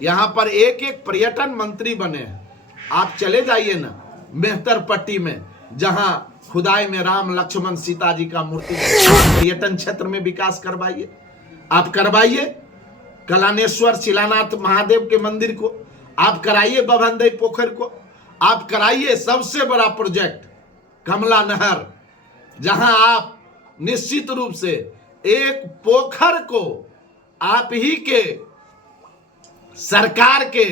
यहाँ पर एक एक पर्यटन मंत्री बने हैं। आप चले जाइए ना मेहतरपट्टी में, जहां खुदाई में राम लक्ष्मण सीता जी का मूर्ति, पर्यटन क्षेत्र में विकास करवाइए, आप करवाइए। कलानेश्वर शिलानाथ महादेव के मंदिर को आप कराइए, बभनदई पोखर को आप कराइए। सबसे बड़ा प्रोजेक्ट कमला नहर, जहां आप निश्चित रूप से एक पोखर को आप ही के सरकार के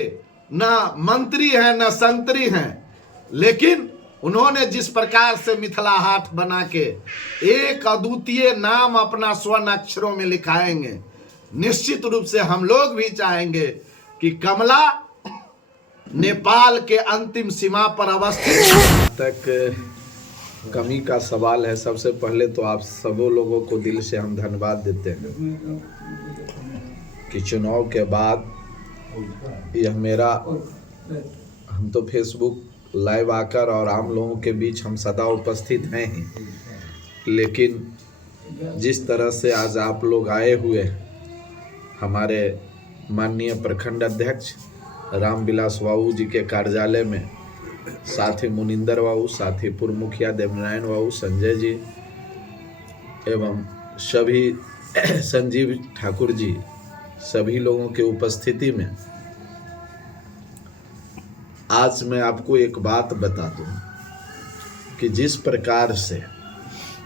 न मंत्री हैं न संतरी हैं, लेकिन उन्होंने जिस प्रकार से मिथिला हाट बना के एक अद्वितीय नाम अपना स्वर्ण अक्षरों में लिखाएंगे, निश्चित रूप से हम लोग भी चाहेंगे कि कमला नेपाल के अंतिम सीमा पर अवस्थित तक कमी का सवाल है। सबसे पहले तो आप सबों लोगों को दिल से हम धन्यवाद देते हैं कि चुनाव के बाद यह मेरा, हम तो फेसबुक लाइव आकर और आम लोगों के बीच हम सदा उपस्थित हैं ही, लेकिन जिस तरह से आज आप लोग आए हुए हमारे माननीय प्रखंड अध्यक्ष रामविलास बाबू जी के कार्यालय में, साथ ही मुनिंदर बाबू, साथ ही पूर्व मुखिया देवनारायण बाबू, संजय जी एवं सभी संजीव ठाकुर जी, सभी लोगों के उपस्थिति में आज मैं आपको एक बात बता दूं कि जिस प्रकार से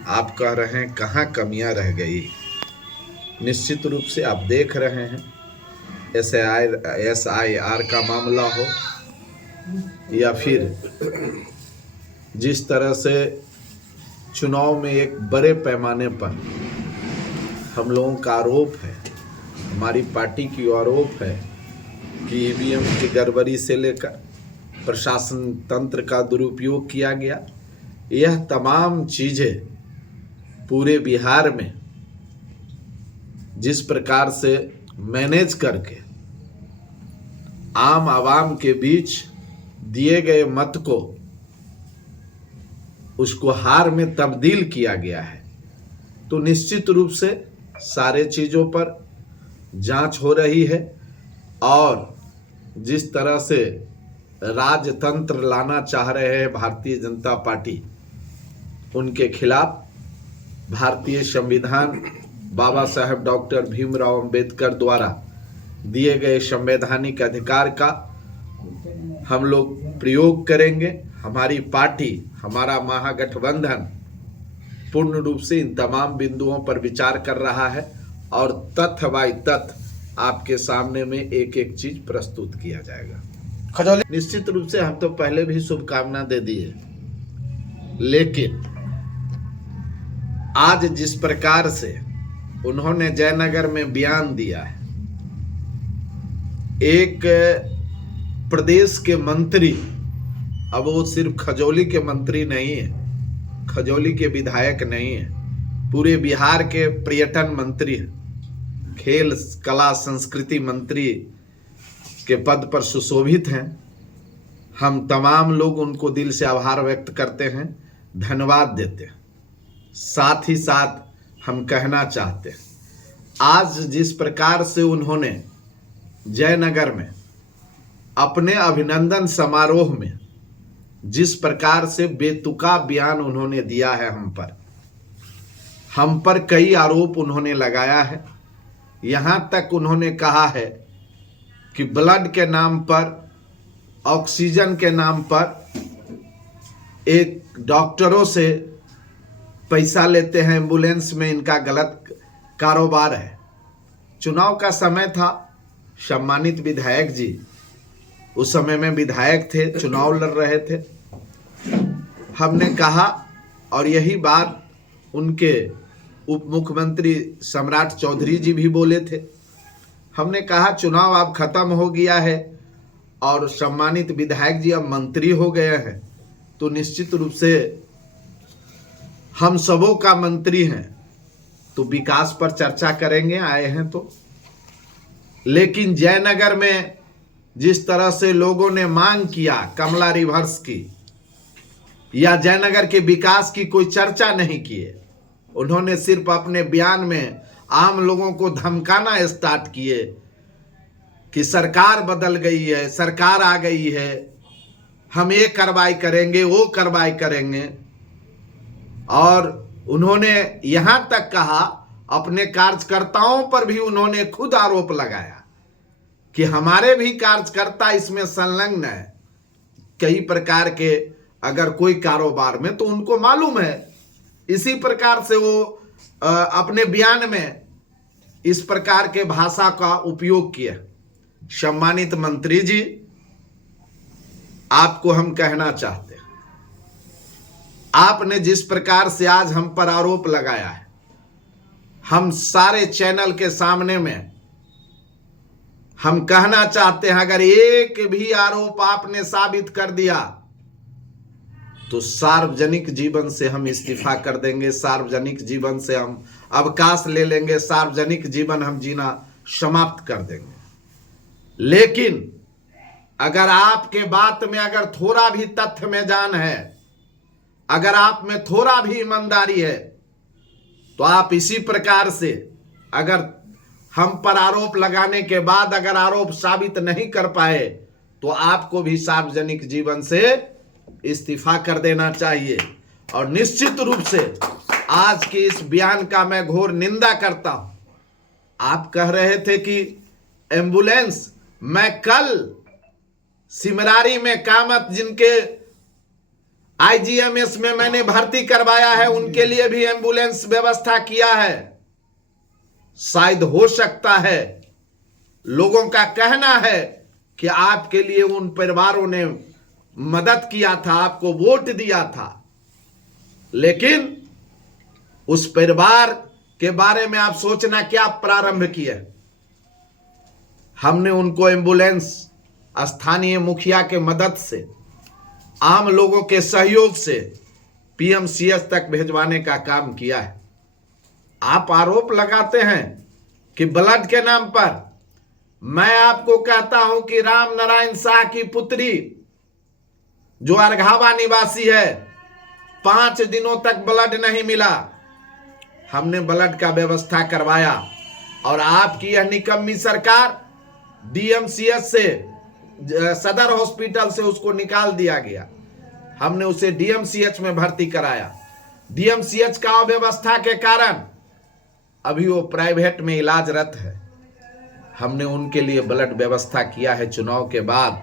आप कह रहे हैं कहाँ कमियां रह गई, निश्चित रूप से आप देख रहे हैं SIR का मामला हो या फिर जिस तरह से चुनाव में एक बड़े पैमाने पर हम लोगों का आरोप है, हमारी पार्टी की आरोप है कि EVM की गड़बड़ी से लेकर प्रशासन तंत्र का दुरुपयोग किया गया। यह तमाम चीज़ें पूरे बिहार में जिस प्रकार से मैनेज करके आम आवाम के बीच दिए गए मत को उसको हार में तब्दील किया गया है, तो निश्चित रूप से सारे चीज़ों पर जांच हो रही है। और जिस तरह से राजतंत्र लाना चाह रहे हैं भारतीय जनता पार्टी, उनके खिलाफ भारतीय संविधान बाबा साहेब डॉक्टर भीमराव अंबेडकर द्वारा दिए गए संवैधानिक अधिकार का हम लोग प्रयोग करेंगे। हमारी पार्टी, हमारा महागठबंधन पूर्ण रूप से इन तमाम बिंदुओं पर विचार कर रहा है और तथ्य बाय तथ्य आपके सामने में एक एक चीज प्रस्तुत किया जाएगा। खजौली निश्चित रूप से हम तो पहले भी शुभकामना दे दिए, लेकिन आज जिस प्रकार से उन्होंने जयनगर में बयान दिया है, एक प्रदेश के मंत्री, अब वो सिर्फ खजौली के मंत्री नहीं है, खजौली के विधायक नहीं है, पूरे बिहार के पर्यटन मंत्री हैं, खेल कला संस्कृति मंत्री के पद पर सुशोभित हैं। हम तमाम लोग उनको दिल से आभार व्यक्त करते हैं, धन्यवाद देते हैं। साथ ही साथ हम कहना चाहते हैं, आज जिस प्रकार से उन्होंने जयनगर में अपने अभिनंदन समारोह में जिस प्रकार से बेतुका बयान उन्होंने दिया है, हम पर कई आरोप उन्होंने लगाया है। यहाँ तक उन्होंने कहा है कि ब्लड के नाम पर, ऑक्सीजन के नाम पर एक डॉक्टरों से पैसा लेते हैं, एम्बुलेंस में इनका गलत कारोबार है। चुनाव का समय था, सम्मानित विधायक जी उस समय में विधायक थे, चुनाव लड़ रहे थे। हमने कहा, और यही बात उनके उप मुख्यमंत्री सम्राट चौधरी जी भी बोले थे, हमने कहा चुनाव अब खत्म हो गया है और सम्मानित विधायक जी अब मंत्री हो गए हैं, तो निश्चित रूप से हम सबों का मंत्री हैं, तो विकास पर चर्चा करेंगे, आए हैं तो। लेकिन जयनगर में जिस तरह से लोगों ने मांग किया कमला रिवर्स की या जयनगर के विकास की कोई चर्चा नहीं किए, उन्होंने सिर्फ अपने बयान में आम लोगों को धमकाना स्टार्ट किए कि सरकार बदल गई है, सरकार आ गई है, हम ये कार्रवाई करेंगे, वो कार्रवाई करेंगे। और उन्होंने यहां तक कहा, अपने कार्यकर्ताओं पर भी उन्होंने खुद आरोप लगाया कि हमारे भी कार्यकर्ता इसमें संलग्न है कई प्रकार के, अगर कोई कारोबार में, तो उनको मालूम है। इसी प्रकार से वो अपने बयान में इस प्रकार के भाषा का उपयोग किया। सम्मानित मंत्री जी, आपको हम कहना चाहते हैं, आपने जिस प्रकार से आज हम पर आरोप लगाया है, हम सारे चैनल के सामने में हम कहना चाहते हैं, अगर एक भी आरोप आपने साबित कर दिया तो सार्वजनिक जीवन से हम इस्तीफा कर देंगे, सार्वजनिक जीवन से हम अवकाश ले लेंगे, सार्वजनिक जीवन हम जीना समाप्त कर देंगे। लेकिन अगर आपके बात में अगर थोड़ा भी तथ्य में जान है, अगर आप में थोड़ा भी ईमानदारी है, तो आप इसी प्रकार से अगर हम पर आरोप लगाने के बाद अगर आरोप साबित नहीं कर पाए तो आपको भी सार्वजनिक जीवन से इस्तीफा कर देना चाहिए। और निश्चित रूप से आज के इस बयान का मैं घोर निंदा करता हूं। आप कह रहे थे कि एम्बुलेंस, मैं कल सिमरारी में कामत जिनके आईजीएमएस में मैंने भर्ती करवाया है, उनके लिए भी एम्बुलेंस व्यवस्था किया है। शायद हो सकता है, लोगों का कहना है कि आपके लिए उन परिवारों ने मदद किया था, आपको वोट दिया था, लेकिन उस परिवार के बारे में आप सोचना क्या प्रारंभ किए। हमने उनको एम्बुलेंस स्थानीय मुखिया के मदद से, आम लोगों के सहयोग से पीएमसीएच तक भेजवाने का काम किया है। आप आरोप लगाते हैं कि ब्लड के नाम पर। मैं आपको कहता हूं कि राम नारायण शाह की पुत्री जो अरघावा निवासी है, 5 दिनों तक ब्लड नहीं मिला, हमने ब्लड का व्यवस्था करवाया। और आपकी यह निकम्मी सरकार डीएमसीएच से, सदर हॉस्पिटल से उसको निकाल दिया गया, हमने उसे डीएमसीएच में भर्ती कराया। डीएमसीएच का अव्यवस्था के कारण अभी वो प्राइवेट में इलाजरत है। हमने उनके लिए ब्लड व्यवस्था किया है चुनाव के बाद।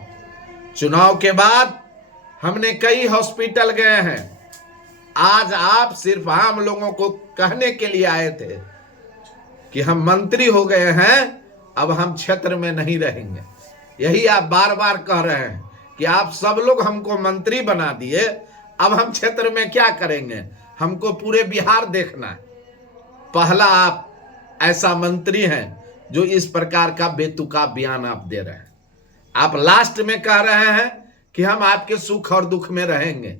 चुनाव के बाद हमने कई हॉस्पिटल गए हैं। आज आप सिर्फ आम लोगों को कहने के लिए आए थे कि हम मंत्री हो गए हैं, अब हम क्षेत्र में नहीं रहेंगे। यही आप बार बार कह रहे हैं कि आप सब लोग हमको मंत्री बना दिए, अब हम क्षेत्र में क्या करेंगे, हमको पूरे बिहार देखना है। पहला आप ऐसा मंत्री हैं जो इस प्रकार का बेतुका बयान आप दे रहे हैं। आप लास्ट में कह रहे हैं कि हम आपके सुख और दुख में रहेंगे,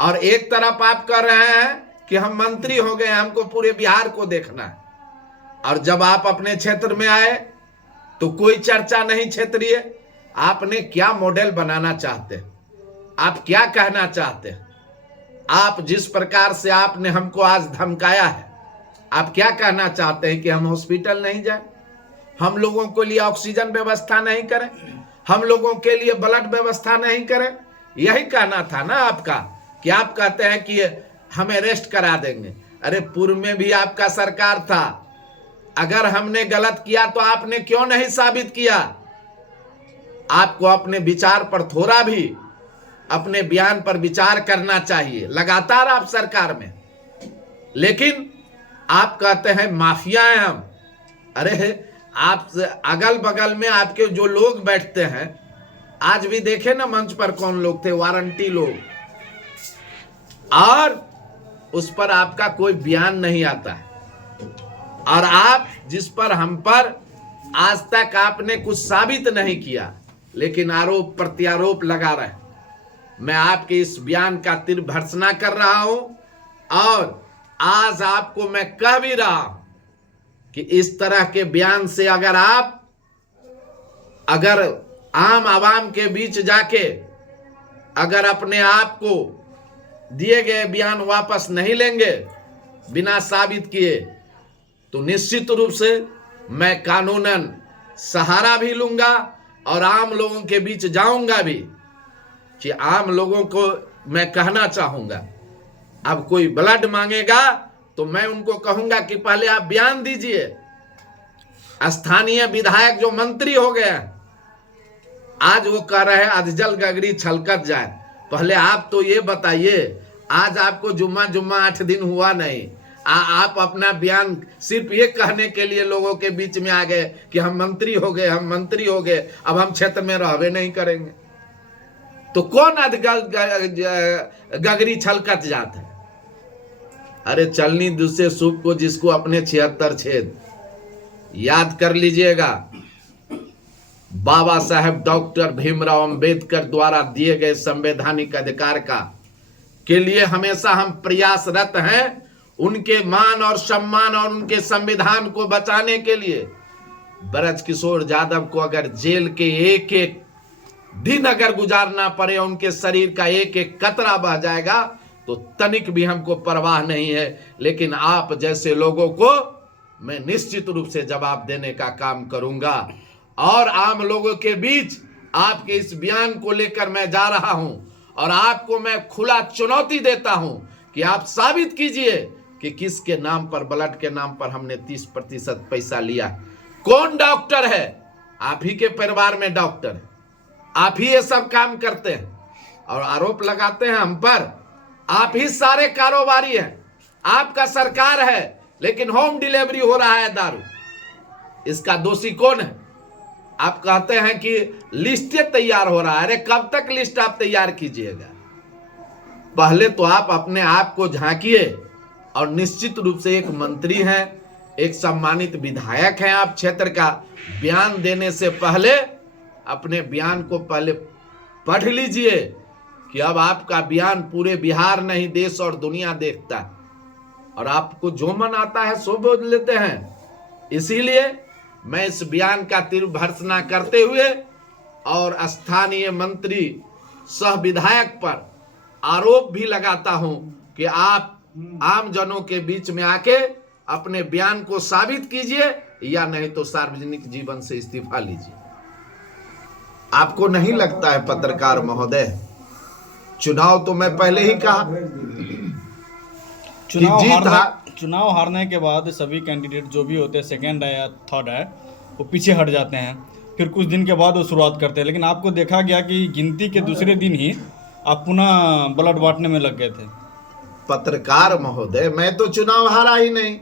और एक तरफ आप कह रहे हैं कि हम मंत्री हो गए, हमको पूरे बिहार को देखना है। और जब आप अपने क्षेत्र में आए तो कोई चर्चा नहीं क्षेत्रीय। आपने क्या मॉडल बनाना चाहते हैं, आप क्या कहना चाहते हैं? आप जिस प्रकार से आपने हमको आज धमकाया है, आप क्या कहना चाहते हैं कि हम हॉस्पिटल नहीं जाएं, हम लोगों के लिए ऑक्सीजन व्यवस्था नहीं करें, हम लोगों के लिए ब्लड व्यवस्था नहीं करें? यही कहना था ना आपका, कि आप कहते हैं कि हमें अरेस्ट करा देंगे। अरे पूर्व में भी आपका सरकार था, अगर हमने गलत किया तो आपने क्यों नहीं साबित किया? आपको अपने विचार पर थोड़ा भी, अपने बयान पर विचार करना चाहिए। लगातार आप सरकार में, लेकिन आप कहते हैं माफिया हैं हम। अरे आप अगल बगल में आपके जो लोग बैठते हैं, आज भी देखे ना मंच पर कौन लोग थे, वारंटी लोग, और उस पर आपका कोई बयान नहीं आता है। और आप जिस पर हम पर आज तक आपने कुछ साबित नहीं किया, लेकिन आरोप प्रत्यारोप लगा रहे हैं। मैं आपके इस बयान का तीर भर्त्सना कर रहा हूं, और आज आपको मैं कह भी रहा हूं कि इस तरह के बयान से अगर आप आम आवाम के बीच जाके अगर अपने आप को दिए गए बयान वापस नहीं लेंगे बिना साबित किए, तो निश्चित रूप से मैं कानूनन सहारा भी लूंगा और आम लोगों के बीच जाऊंगा भी कि आम लोगों को मैं कहना चाहूंगा, अब कोई ब्लड मांगेगा तो मैं उनको कहूंगा कि पहले आप बयान दीजिए। स्थानीय विधायक जो मंत्री हो गए आज वो कह रहे हैं अधजल गगरी छलकत जाए। पहले आप तो ये बताइए, आज आपको जुम्मा 8 दिन हुआ नहीं, आप अपना बयान सिर्फ ये कहने के लिए लोगों के बीच में आ गए कि हम मंत्री हो गए, हम मंत्री हो गए, अब हम क्षेत्र में रहबे नहीं करेंगे। तो कौन गगरी छलकत जात है? अरे चलनी दूसरे सूप को जिसको अपने 76 छेद। याद कर लीजिएगा, बाबा साहेब डॉक्टर भीमराव अंबेडकर द्वारा दिए गए संवैधानिक अधिकार के लिए हमेशा हम प्रयासरत हैं, उनके मान और सम्मान और उनके संविधान को बचाने के लिए। ब्रजकिशोर यादव को अगर जेल के एक एक दिन अगर गुजारना पड़े, उनके शरीर का एक एक कतरा बह जाएगा तो तनिक भी हमको परवाह नहीं है। लेकिन आप जैसे लोगों को मैं निश्चित रूप से जवाब देने का काम करूंगा और आम लोगों के बीच आपके इस बयान को लेकर मैं जा रहा हूं और आपको मैं खुला चुनौती देता हूं कि आप साबित कीजिए कि किसके नाम पर, ब्लड के नाम पर हमने 30% पैसा लिया। कौन डॉक्टर है? आप ही के परिवार में डॉक्टर है, आप ही ये सब काम करते हैं और आरोप लगाते हैं हम पर। आप ही सारे कारोबारी हैं, आपका सरकार है, लेकिन होम डिलीवरी हो रहा है दारू। इसका दोषी कौन है? आप कहते हैं कि लिस्ट तैयार हो रहा है। अरे कब तक लिस्ट आप तैयार कीजिएगा? पहले तो आप अपने आप को झांकिए और निश्चित रूप से एक मंत्री हैं, एक सम्मानित विधायक हैं आप क्षेत्र का। बयान देने से पहले अपने बयान को पहले पढ़ लीजिए कि अब आपका बयान पूरे बिहार नहीं देश और दुनिया देखता है और आपको जो मन आता है सो बोल लेते हैं। इसीलिए मैं इस बयान का तीव्र भर्त्सना करते हुए और स्थानीय मंत्री सह विधायक पर आरोप भी लगाता हूं कि आप आम जनों के बीच में आके अपने बयान को साबित कीजिए या नहीं तो सार्वजनिक जीवन से इस्तीफा लीजिए। आपको नहीं लगता है पत्रकार महोदय, चुनाव तो मैं पहले ही कहा, चुनाव हारने के बाद सभी कैंडिडेट जो भी होते हैं, सेकंड है या थर्ड है, वो पीछे हट जाते हैं। फिर कुछ दिन के बाद वो शुरुआत करते हैं। लेकिन आपको देखा गया कि गिनती के दूसरे दिन ही आप पुनः ब्लड बांटने में लग गए थे। पत्रकार महोदय, मैं तो चुनाव हारा ही नहीं,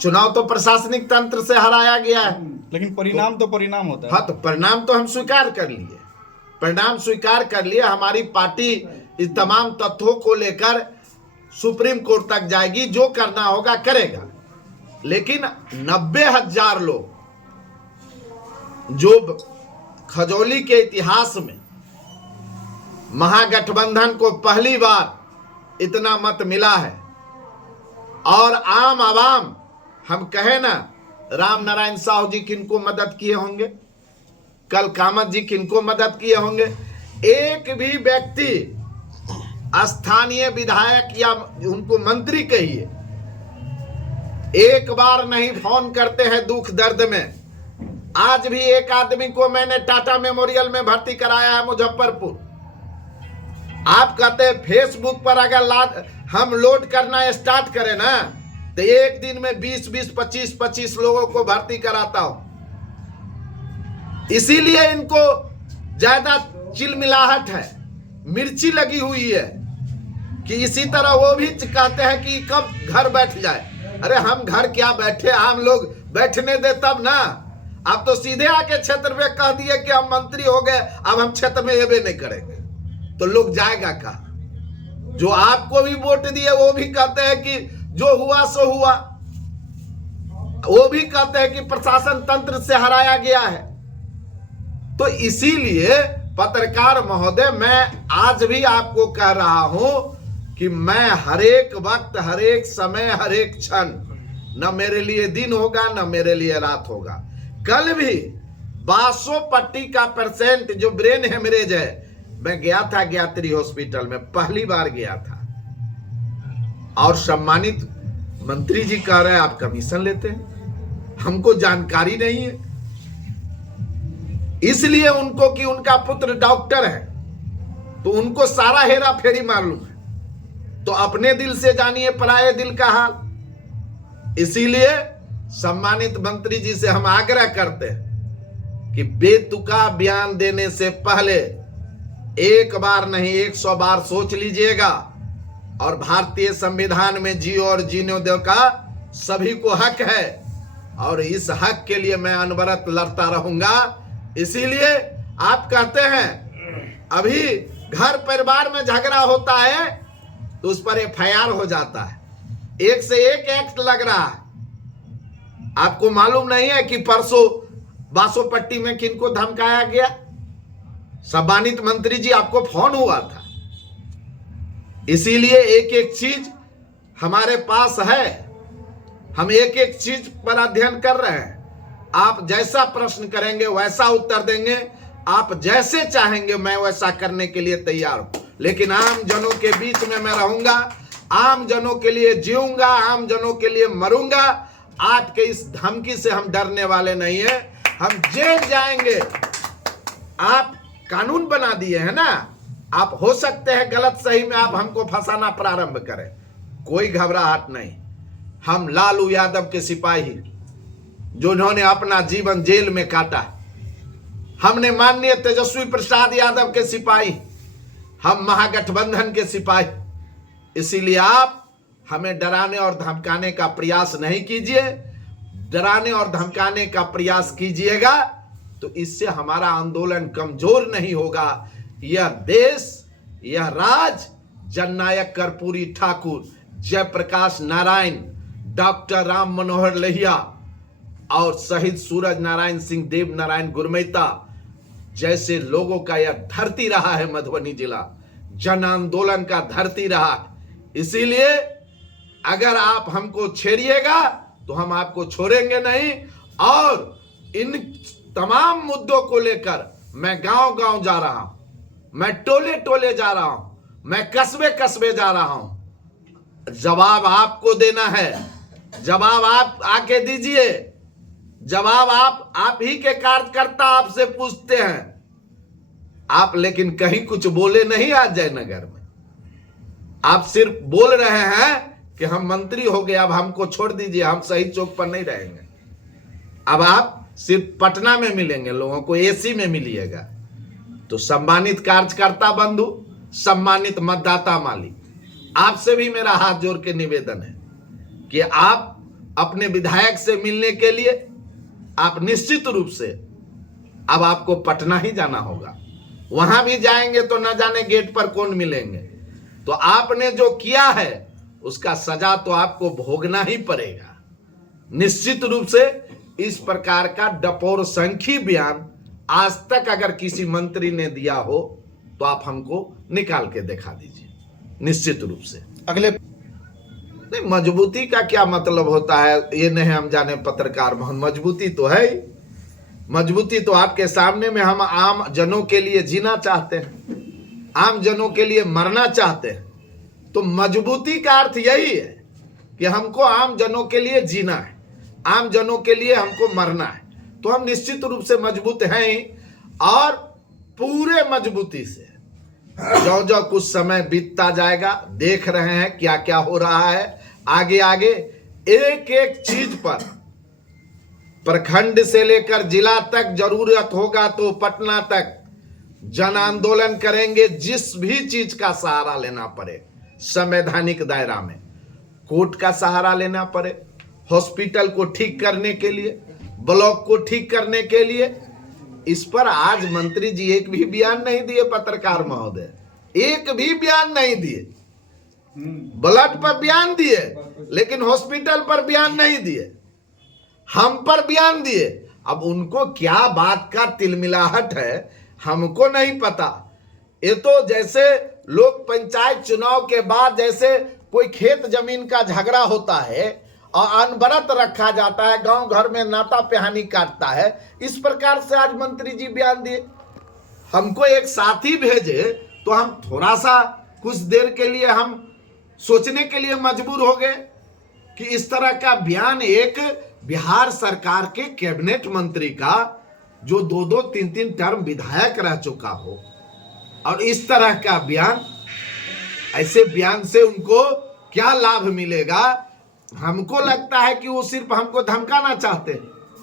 चुनाव तो प्रशासनिक तंत्र से हराया गया है। लेकिन परिणाम तो परिणाम होता है। हाँ, तो परिणाम तो हम स्वीकार कर लिए, परिणाम स्वीकार कर लिए। हमारी पार्टी इस तमाम तथ्यों को लेकर सुप्रीम कोर्ट तक जाएगी, जो करना होगा करेगा। लेकिन 90,000 लोग, जो खजौली के इतिहास में महागठबंधन को पहली बार इतना मत मिला है, और आम आवाम, हम कहे ना, राम नारायण साहू जी किनको मदद किए होंगे, कल कामत जी किनको मदद किए होंगे। एक भी व्यक्ति, स्थानीय विधायक या उनको मंत्री कहिए, एक बार नहीं फोन करते हैं दुख दर्द में। आज भी एक आदमी को मैंने टाटा मेमोरियल में भर्ती कराया है मुजफ्फरपुर। आप कहते हैं फेसबुक पर अगर हम लोड करना स्टार्ट करें ना तो एक दिन में 20-20, 25-25 लोगों को भर्ती कराता हूं। इसीलिए इनको ज्यादा चिलमिलाहट है, मिर्ची लगी हुई है कि इसी तरह वो भी कहते हैं कि कब घर बैठ जाए। अरे हम घर क्या बैठे, हम लोग बैठने दे तब ना। आप तो सीधे आके क्षेत्र में कह दिए कि हम मंत्री हो गए, अब हम क्षेत्र में ये नहीं करेंगे, तो लोग जाएगा कहाँ? जो आपको भी वोट दिए वो भी कहते हैं कि जो हुआ सो हुआ, वो भी कहते हैं कि प्रशासन तंत्र से हराया गया है। तो इसीलिए पत्रकार महोदय, मैं आज भी आपको कह रहा हूं कि मैं हरेक वक्त, हरेक समय, हरेक क्षण, न मेरे लिए दिन होगा न मेरे लिए रात होगा। कल भी 1200 पट्टी का पेशेंट जो ब्रेन हेमरेज है, मैं गया था ज्ञात्री हॉस्पिटल में, पहली बार गया था, और सम्मानित मंत्री जी कह रहे हैं आप कमीशन लेते हैं। हमको जानकारी नहीं है, इसलिए उनको कि उनका पुत्र डॉक्टर है तो उनको सारा हेरा फेरी मालूम है। तो अपने दिल से जानिए पराये दिल का हाल। इसीलिए सम्मानित मंत्री जी से हम आग्रह करते हैं कि बेतुका बयान देने से पहले एक बार नहीं 100 बार सोच लीजिएगा। और भारतीय संविधान में जियो और जीने दो का सभी को हक है और इस हक के लिए मैं अनवरत लड़ता रहूंगा। इसीलिए आप कहते हैं अभी घर परिवार में झगड़ा होता है तो उस पर FIR हो जाता है, एक से एक एक्ट लग रहा है। आपको मालूम नहीं है कि परसों बासोपट्टी में किनको धमकाया गया? सम्मानित मंत्री जी आपको फोन हुआ था। इसीलिए एक एक चीज हमारे पास है, हम एक एक चीज पर अध्ययन कर रहे हैं। आप जैसा प्रश्न करेंगे वैसा उत्तर देंगे, आप जैसे चाहेंगे मैं वैसा करने के लिए तैयार हूं। लेकिन आम जनों के बीच में मैं रहूंगा, आम जनों के लिए जीऊंगा, आम जनों के लिए मरूंगा। आपके इस धमकी से हम डरने वाले नहीं है, हम जेल जाएंगे। आप कानून बना दिए हैं ना, आप हो सकते हैं गलत सही में आप हमको फंसाना प्रारंभ करें, कोई घबराहट नहीं। हम लालू यादव के सिपाही जो उन्होंने अपना जीवन जेल में काटा, हमने माननीय तेजस्वी प्रसाद यादव के सिपाही, हम महागठबंधन के सिपाही। इसीलिए आप हमें डराने और धमकाने का प्रयास नहीं कीजिए। डराने और धमकाने का प्रयास कीजिएगा तो इससे हमारा आंदोलन कमजोर नहीं होगा। यह देश, यह राज जननायक कर्पूरी ठाकुर, जयप्रकाश नारायण, डॉक्टर राम मनोहर लोहिया और शहीद सूरज नारायण सिंह देव नारायण गुरमेता जैसे लोगों का यह धरती रहा है। मधुबनी जिला जन आंदोलन का धरती रहा है। इसीलिए अगर आप हमको छेड़िएगा तो हम आपको छोड़ेंगे नहीं। और इन तमाम मुद्दों को लेकर मैं गांव गांव जा रहा हूं, मैं टोले टोले जा रहा हूं, मैं कस्बे कस्बे जा रहा हूं। जवाब आपको देना है, जवाब आप आके दीजिए। जवाब आप ही के कार्यकर्ता आपसे पूछते हैं। आप लेकिन कहीं कुछ बोले नहीं आज जयनगर में। आप सिर्फ बोल रहे हैं कि हम मंत्री हो गए, अब हमको छोड़ दीजिए, हम सही चौक पर नहीं रहेंगे। अब आप सिर्फ पटना में मिलेंगे, लोगों को AC में मिलिएगा। तो सम्मानित कार्यकर्ता बंधु, सम्मानित मतदाता माली, आपसे भी मेरा हाथ जोड़ के निवेदन है कि आप अपने विधायक से मिलने के लिए आप निश्चित रूप से अब आपको पटना ही जाना होगा। वहां भी जाएंगे तो न जाने गेट पर कौन मिलेंगे। तो आपने जो किया है उसका सजा तो आपको भोगना ही पड़ेगा। निश्चित रूप से इस प्रकार का डपोर संखी बयान आज तक अगर किसी मंत्री ने दिया हो तो आप हमको निकाल के दिखा दीजिए। निश्चित रूप से अगले नहीं, मजबूती का क्या मतलब होता है ये नहीं हम जाने पत्रकार मोहन। मजबूती तो है ही, मजबूती तो आपके सामने में हम आम जनों के लिए जीना चाहते हैं, आम जनों के लिए मरना चाहते हैं। तो मजबूती का अर्थ यही है कि हमको आम जनों के लिए जीना है, आम जनों के लिए हमको मरना है। तो हम निश्चित रूप से मजबूत हैं ही, और पूरे मजबूती से जो जो कुछ समय बीतता जाएगा, देख रहे हैं क्या क्या हो रहा है। आगे आगे एक एक चीज पर प्रखंड से लेकर जिला तक, जरूरत होगा तो पटना तक जन आंदोलन करेंगे। जिस भी चीज का सहारा लेना पड़े, संवैधानिक दायरा में कोर्ट का सहारा लेना पड़े, हॉस्पिटल को ठीक करने के लिए, ब्लॉक को ठीक करने के लिए, इस पर आज मंत्री जी एक भी बयान नहीं दिए। पत्रकार महोदय एक भी बयान नहीं दिए। ब्लड पर बयान दिए लेकिन हॉस्पिटल पर बयान नहीं दिए, हम पर बयान दिए। अब उनको क्या बात का तिलमिलाहट है हमको नहीं पता। ये तो जैसे लोग पंचायत चुनाव के बाद जैसे कोई खेत जमीन का झगड़ा होता है और अनवरत रखा जाता है, गांव घर में नाता पिहानी काटता है, इस प्रकार से आज मंत्री जी बयान दिए। हमको एक साथी भेजे तो हम थोड़ा सा कुछ देर के लिए हम सोचने के लिए मजबूर हो गए कि इस तरह का बयान एक बिहार सरकार के कैबिनेट मंत्री का जो 2-2, 3-3 टर्म विधायक रह चुका हो और इस तरह का बयान, ऐसे बयान से उनको क्या लाभ मिलेगा? हमको लगता है कि वो सिर्फ हमको धमकाना चाहते हैं।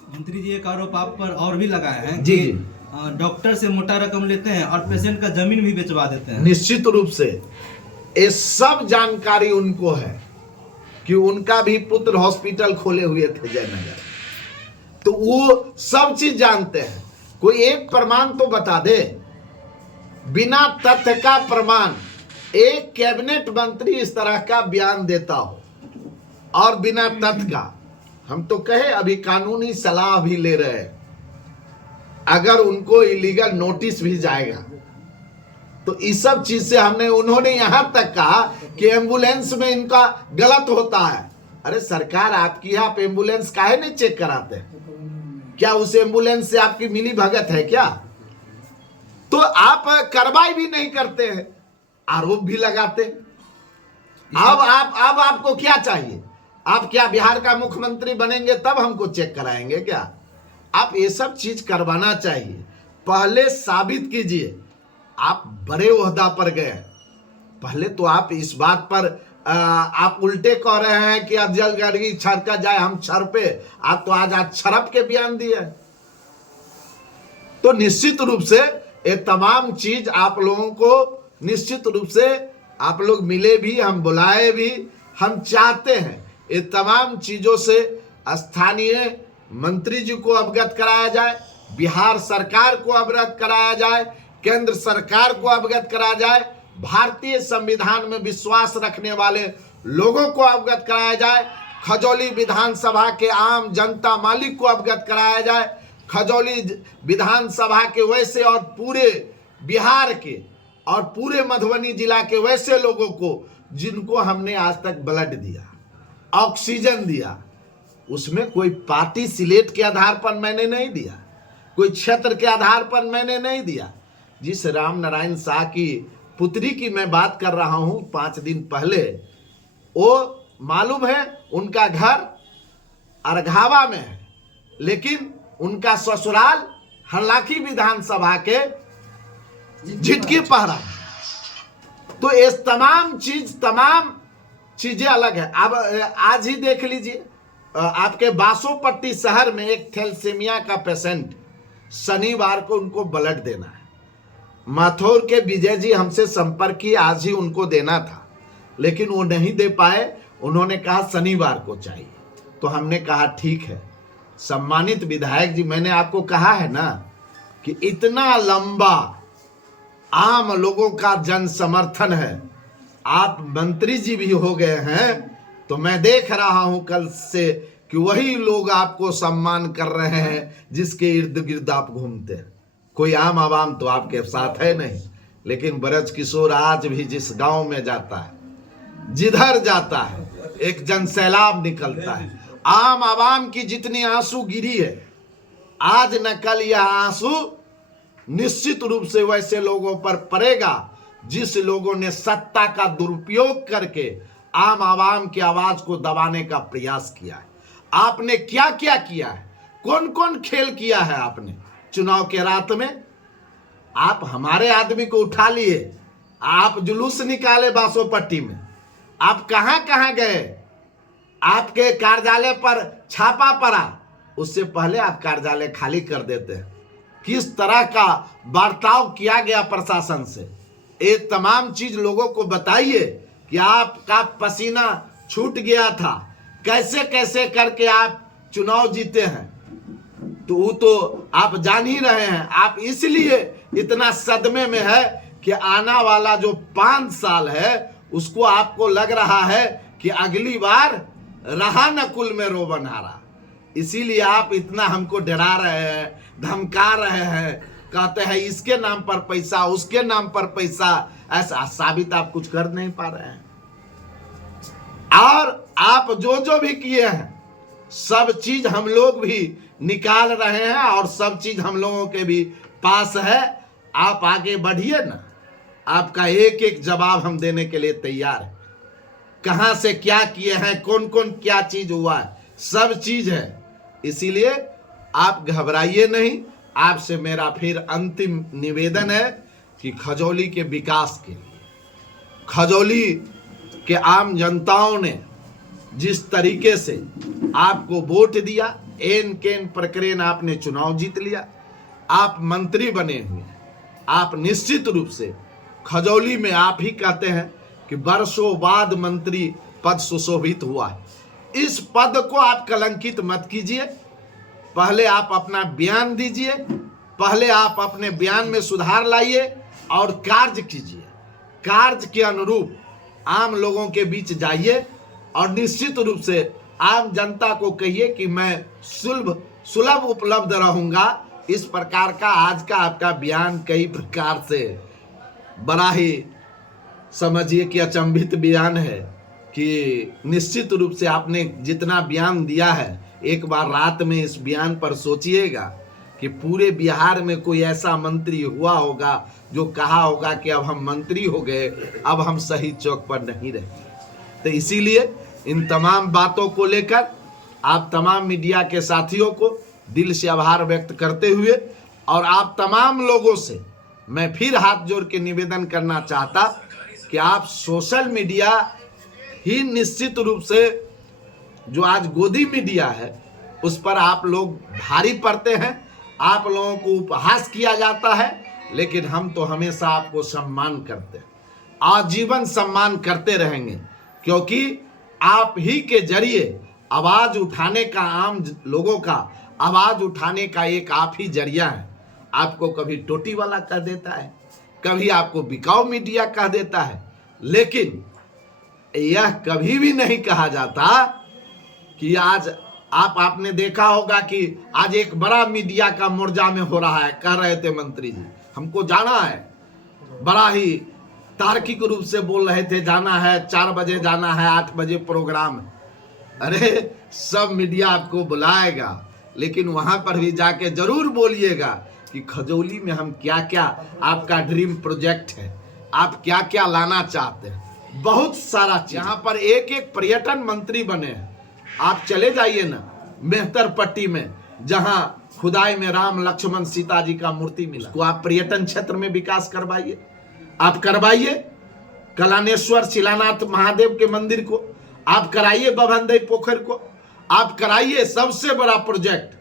मंत्री जी, एक आरोप आप पर और भी लगाए हैं जी कि डॉक्टर से मोटा रकम लेते हैं और पेशेंट का जमीन भी बेचवा देते हैं। निश्चित रूप से ये सब जानकारी उनको है कि उनका भी पुत्र हॉस्पिटल खोले हुए थे जयनगर, तो वो सब चीज जानते हैं। कोई एक प्रमाण तो बता दे, बिना तथ्य का प्रमाण। एक कैबिनेट मंत्री इस तरह का बयान देता हो और बिना तथ्य का, हम तो कहे अभी कानूनी सलाह भी ले रहे हैं, अगर उनको इलीगल नोटिस भी जाएगा तो इस सब चीज से उन्होंने यहां तक कहा कि एम्बुलेंस में इनका गलत होता है। अरे सरकार आपकी है, आप एम्बुलेंस काहे नहीं चेक कराते? क्या उस एम्बुलेंस से आपकी मिली भगत है क्या? तो आप कार्रवाई भी नहीं करते हैं, आरोप भी लगाते हैं। अब आपको क्या चाहिए? आप क्या बिहार का मुख्यमंत्री बनेंगे तब हमको चेक कराएंगे क्या? आप ये सब चीज करवाना चाहिए। पहले साबित कीजिए आप बड़े ओहदा पर गए। पहले तो आप इस बात पर आप उल्टे कह रहे हैं कि अफजल गर्गी छड़का जाए, हम छड़पे। आप तो आज छड़प के बयान दिए। तो निश्चित रूप से ये तमाम चीज आप लोगों को निश्चित रूप से आप लोग मिले भी, हम बुलाए भी, हम चाहते हैं ये तमाम चीजों से स्थानीय मंत्री जी को अवगत कराया जाए, बिहार सरकार को अवगत कराया जाए, केंद्र सरकार को अवगत कराया जाए, भारतीय संविधान में विश्वास रखने वाले लोगों को अवगत कराया जाए, खजौली विधानसभा के आम जनता मालिक को अवगत कराया जाए, खजौली विधानसभा के वैसे और पूरे बिहार के और पूरे मधुबनी जिला के वैसे लोगों को जिनको हमने आज तक ब्लड दिया, ऑक्सीजन दिया। उसमें कोई पार्टी सिलेट के आधार पर मैंने नहीं दिया, कोई क्षेत्र के आधार पर मैंने नहीं दिया। जिस राम नारायण शाह की पुत्री की मैं बात कर रहा हूं 5 दिन पहले, वो मालूम है उनका घर अरघावा में है, लेकिन उनका ससुराल हरलाखी विधानसभा के झिटकी पहरा। तो ये तमाम चीजें अलग है। अब आज ही देख लीजिए, आपके बासोपट्टी शहर में एक थैलेसीमिया का पेशेंट, शनिवार को उनको ब्लड देना है। माथुर के विजय जी हमसे संपर्क किए, आज ही उनको देना था, लेकिन वो नहीं दे पाए। उन्होंने कहा शनिवार को चाहिए। तो हमने कहा ठीक है। सम्मानित विधायक जी, मैंने आपको कहा है ना कि इतना लंबा आम लोगों का जन समर्थन है, आप मंत्री जी भी हो गए हैं, तो मैं देख रहा हूं कल से कि वही लोग आपको सम्मान कर रहे हैं जिसके इर्द गिर्द आप घूमते हैं। कोई आम आवाम तो आपके साथ है नहीं, लेकिन ब्रज किशोर आज भी जिस गांव में जाता है, जिधर जाता है, एक जनसैलाब निकलता है। आम आवाम की जितनी आंसू गिरी है, आज न कल यह आंसू निश्चित रूप से वैसे लोगों पर पड़ेगा जिस लोगों ने सत्ता का दुरुपयोग करके आम आवाम की आवाज को दबाने का प्रयास किया है। आपने क्या क्या किया है, कौन कौन खेल किया है आपने चुनाव के रात में? आप हमारे आदमी को उठा लिए, आप जुलूस निकाले बासोपट्टी में, आप कहां कहां गए, आपके कार्यालय पर छापा पड़ा, उससे पहले आप कार्यालय खाली कर देते हैं। किस तरह का बर्ताव किया गया प्रशासन से, ये तमाम चीज लोगों को बताइए कि आपका पसीना छूट गया था, कैसे कैसे करके आप चुनाव जीते हैं। तो वो तो आप जान ही रहे हैं। आप इसलिए इतना सदमे में है कि आना वाला जो 5 साल है उसको आपको लग रहा है कि अगली बार रहा न कुल में रोबनहारा। इसीलिए आप इतना हमको डरा रहे हैं, धमका रहे हैं, कहते हैं इसके नाम पर पैसा, उसके नाम पर पैसा। ऐसा साबित आप कुछ कर नहीं पा रहे हैं। और आप जो भी किए हैं सब चीज हम लोग भी निकाल रहे हैं और सब चीज हम लोगों के भी पास है। आप आगे बढ़िए ना, आपका एक एक जवाब हम देने के लिए तैयार है। कहां से क्या किए हैं, कौन कौन क्या चीज हुआ है, सब चीज है। इसीलिए आप घबराइए नहीं, आपसे मेरा फिर अंतिम निवेदन है कि खजौली के विकास के लिए, खजौली के आम जनताओं ने जिस तरीके से आपको वोट दिया, एन केन प्रकरण आपने चुनाव जीत लिया, आप मंत्री बने हुए, आप निश्चित रूप से खजौली में आप ही कहते हैं कि वर्षों बाद मंत्री पद सुशोभित हुआ है। इस पद को आप कलंकित मत कीजिए। पहले आप अपना बयान दीजिए, पहले आप अपने बयान में सुधार लाइए और कार्य कीजिए। कार्य के अनुरूप आम लोगों के बीच जाइए और निश्चित रूप से आम जनता को कहिए कि मैं सुलभ उपलब्ध रहूंगा। इस प्रकार का आज का आपका बयान कई प्रकार से बड़ा ही समझिए कि अचंभित बयान है कि निश्चित रूप से आपने जितना बयान दिया है, एक बार रात में इस बयान पर सोचिएगा कि पूरे बिहार में कोई ऐसा मंत्री हुआ होगा जो कहा होगा कि अब हम मंत्री हो गए, अब हम सही चौक पर नहीं रहेंगे। तो इसीलिए इन तमाम बातों को लेकर आप तमाम मीडिया के साथियों को दिल से आभार व्यक्त करते हुए और आप तमाम लोगों से मैं फिर हाथ जोड़ के निवेदन करना चाहता कि आप सोशल मीडिया ही निश्चित रूप से जो आज गोदी मीडिया है उस पर आप लोग भारी पड़ते हैं, आप लोगों को उपहास किया जाता है, लेकिन हम तो हमेशा आपको सम्मान करते हैं, आजीवन सम्मान करते रहेंगे, क्योंकि आप ही के जरिए आवाज उठाने का, आम लोगों का आवाज उठाने का एक आप ही जरिया है। आपको कभी टोटी वाला कह देता है, कभी आपको बिकाऊ मीडिया कह देता है, लेकिन यह कभी भी नहीं कहा जाता कि आज आपने देखा होगा कि आज एक बड़ा मीडिया का मोर्चा में हो रहा है। कह रहे थे मंत्री जी हमको जाना है, बड़ा ही तार्किक रूप से बोल रहे थे जाना है, 4 बजे जाना है, 8 बजे प्रोग्राम है। अरे सब मीडिया आपको बुलाएगा, लेकिन वहां पर भी जाके जरूर बोलिएगा कि खजौली में हम क्या क्या आपका ड्रीम प्रोजेक्ट है, आप क्या क्या लाना चाहते हैं। बहुत सारा चीज यहाँ पर एक एक पर्यटन मंत्री बने हैं। आप चले जाइए ना मेहतर पट्टी में, जहां खुदाई में राम लक्ष्मण सीता जी का मूर्ति मिला, उसको आप पर्यटन क्षेत्र में विकास करवाइए, आप करवाइए। कलानेश्वर शिलानाथ महादेव के मंदिर को आप कराइए, बभंदई पोखर को आप कराइए। सबसे बड़ा प्रोजेक्ट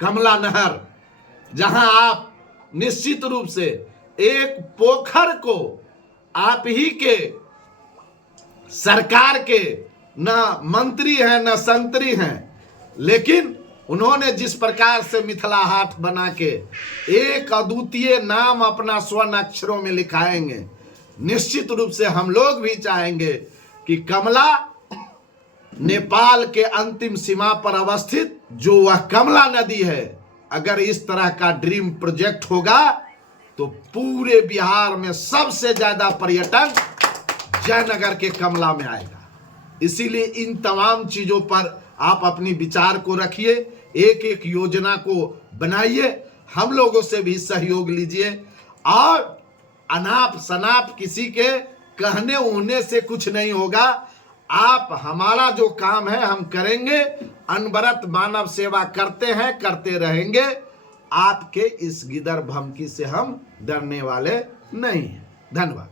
कमला नहर, जहां आप निश्चित रूप से एक पोखर को आप ही के सरकार के न मंत्री हैं न संतरी हैं, लेकिन उन्होंने जिस प्रकार से मिथिला हाट बना के एक अद्वितीय नाम अपना स्वर्ण अक्षरों में लिखाएंगे, निश्चित रूप से हम लोग भी चाहेंगे कि कमला नेपाल के अंतिम सीमा पर अवस्थित जो वह कमला नदी है, अगर इस तरह का ड्रीम प्रोजेक्ट होगा तो पूरे बिहार में सबसे ज्यादा पर्यटन जयनगर के कमला में आएगा। इसीलिए इन तमाम चीजों पर आप अपनी विचार को रखिए, एक एक योजना को बनाइए, हम लोगों से भी सहयोग लीजिए और अनाप शनाप किसी के कहने उन्हें से कुछ नहीं होगा। आप हमारा जो काम है हम करेंगे, अनवरत मानव सेवा करते हैं, करते रहेंगे। आपके इस गिदर भमकी से हम डरने वाले नहीं हैं। धन्यवाद।